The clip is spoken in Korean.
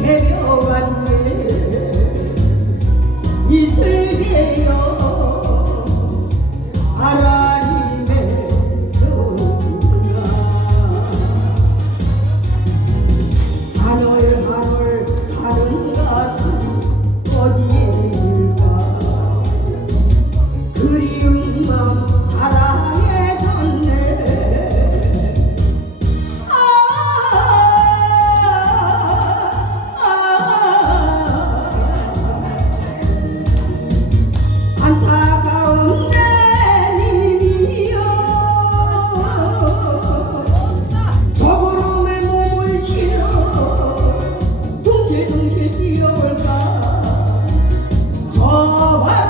새벽 잃어볼까 저